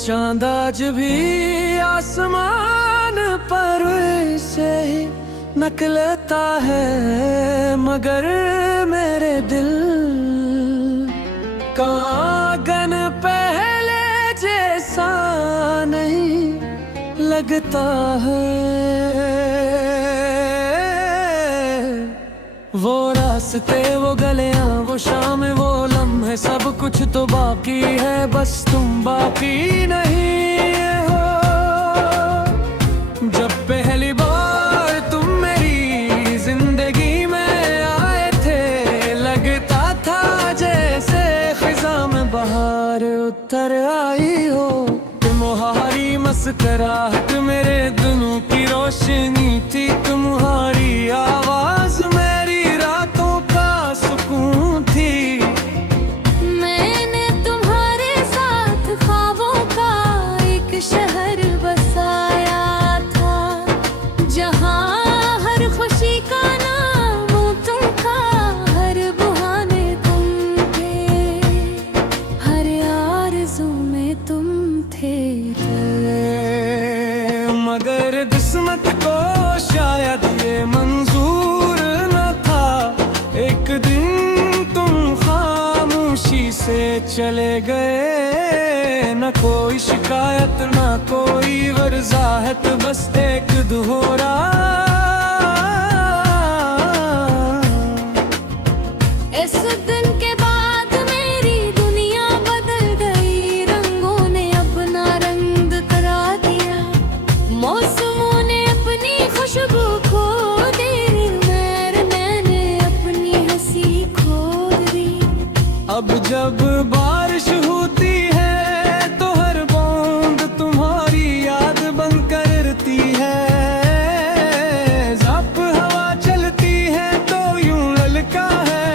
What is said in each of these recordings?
चांद आज भी आसमान पर से निकलता है, मगर मेरे दिल का आंगन पहले जैसा नहीं लगता है। वो रास्ते, वो गलियां, वो शाम, वो लम्हे, सब कुछ तो बाकी है, बस तुम बाकी नहीं हो। जब पहली बार तुम मेरी जिंदगी में आए थे, लगता था जैसे खिज़ा में बहार उतर आई हो। तुम्हारी मुस्कुराहट मेरे दिनों की रोशनी थी, तुम्हारी आवाज मेरी रातों का सुकून थी। मैंने तुम्हारे साथ ख्वाबों का एक शहर बसाया था, जहाँ हर खुशी का नाम तुम था, हर बहाने तुम थे, हर आरज़ू में तुम थे। मगर किस्मत को शायद ये मंजूर न था, एक दिन तुम खामोशी से चले गए। न कोई शिकायत, न कोई वजाहत, बस एक दोहरा। इस दिन के बाद मेरी दुनिया बदल गई, रंगों ने अपना रंग करा दिया, मौसमों ने अपनी खुशबू खो दी, मैंने अपनी हंसी खो दी। अब जब बारिश होती है तो हर बूंद तुम्हारी याद बन करती है। जब हवा चलती है तो यूं ललका है,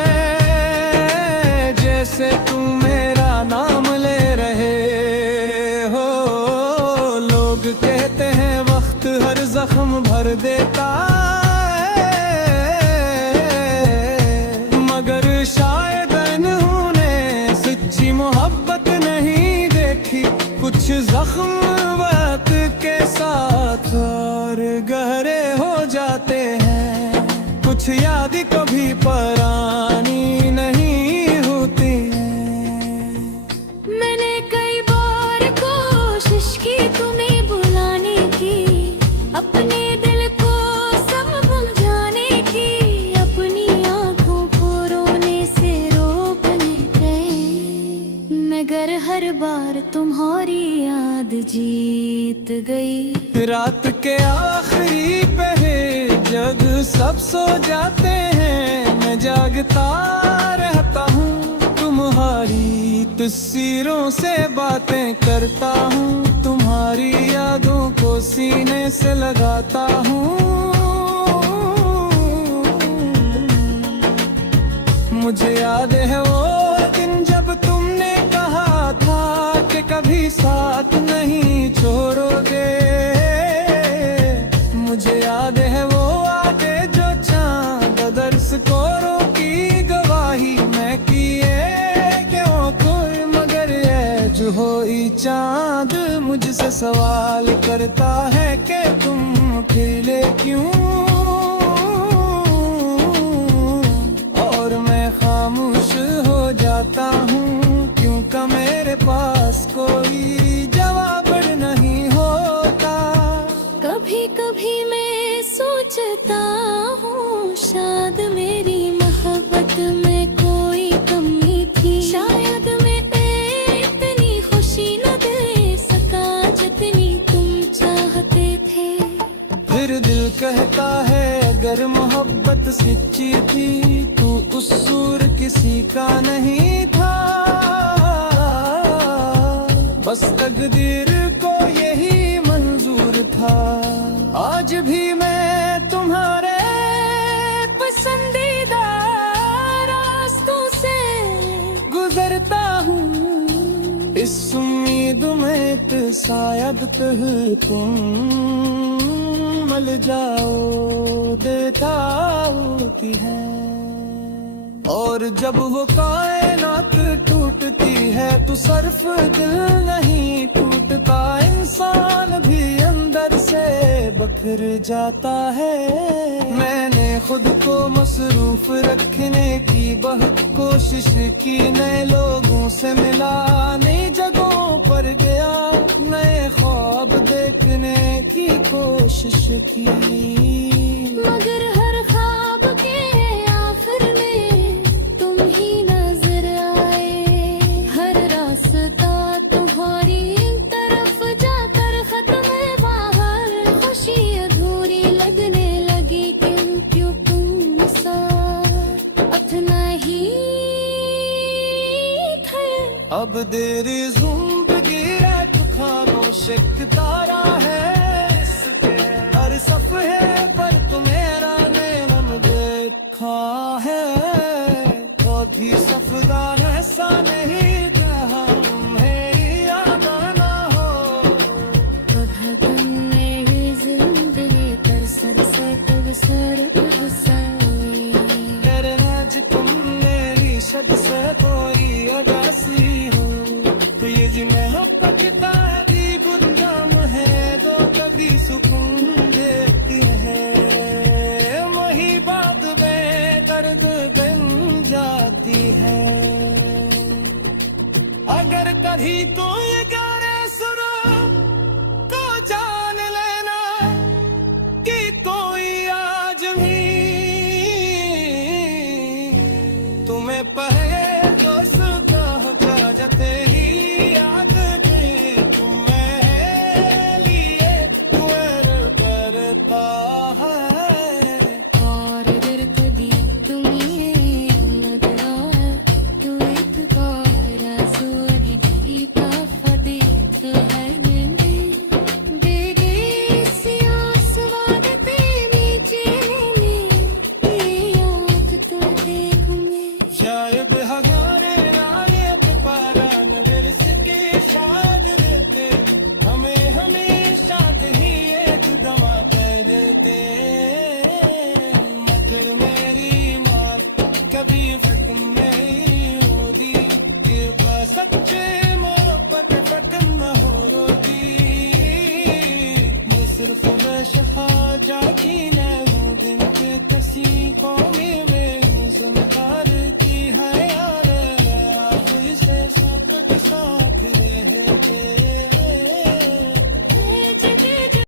जैसे तुम मेरा नाम ले रहे हो। लोग कहते हैं वक्त हर जख्म भर देता है, मगर शायद इन्होंने सच्ची मोहब्बत नहीं देखी। कुछ जख्म वक्त के साथ और गहरे हो जाते हैं, कुछ याद कभी पुरानी नहीं होती हैं। मैंने कई बार कोशिश की तुम्हें बुलाने की, अपने दिल को सब बुझाने की, अपनी आंखों को रोने से रोकने गई, मगर हर बार तुम्हारी याद जीत गई। रात के आखिरी पहर जब सब सो जाते हैं, मैं जागता रहता हूँ, तुम्हारी तस्वीरों से बातें करता हूँ, तुम्हारी यादों को सीने से लगाता हूँ। मुझे याद है वो दिन जब तुमने कहा था कि कभी साथ नहीं छोड़ोगे। मुझे याद है वो आगे जो चांद दर्स कोरों की गवाही मैं किए क्यों कोई, मगर ये जो होई चांद मुझसे सवाल करता है कि तुम खिले क्यों। और मैं खामोश हो जाता हूँ, क्योंकि मेरे पास कोई जवाब नहीं होता। कभी कभी मैं सोचता हूँ, शायद मेरी मोहब्बत में कोई कमी थी, शायद मैं इतनी खुशी न दे सका जितनी तुम चाहते थे। फिर दिल कहता है अगर मोहब्बत सच्ची थी, तू उस सूर किसी का नहीं था, बस तकदीर को यही मंजूर था। आज भी मैं तुम्हारे पसंदीदा रास्तों से गुजरता हूँ, इस उम्मीद में कि शायद तुम मिल जाओ, देता होती है। और जब वो कायनात टूटती है तो सिर्फ दिल नहीं टूटता। टूटता इंसान भी अंदर से बखर जाता है। मैंने खुद को मसरूफ रखने की बहुत कोशिश की, नए लोगों से मिला, नई जगहों पर गया, नए ख्वाब देखने की कोशिश की। मगर हर ख्वाब के आखिर में तुम ही नजर आए। हर रास्ता तुम्हारी तरफ जाकर खत्म है बाहर। खुशी अधूरी लगने लगी क्यों तुम साथ अपना ही थे। अब देरी ज़िंदगी रात खामोश एक तारा है, हर सफ़े पर तुम्हारा नैनम देखा है। कभी सफदार ऐसा नहीं कहा है, याद ना हो। कभी तुमने ही जिंदगी पर सर से कब सर हंसाई। करना जी तुम मेरी शद से कोई अदासी हो, तो ये जी मोहब्बत तारी गुंजाम है, दो कभी सुकून देती है। वही बात बेदर्द बन जाती है। अगर कभी तो ये गाने सुनो तो जान लेना कि कोई आज भी तुम्हें पहले दोस्त का जते ही याद के तुम्हें लिए करता है।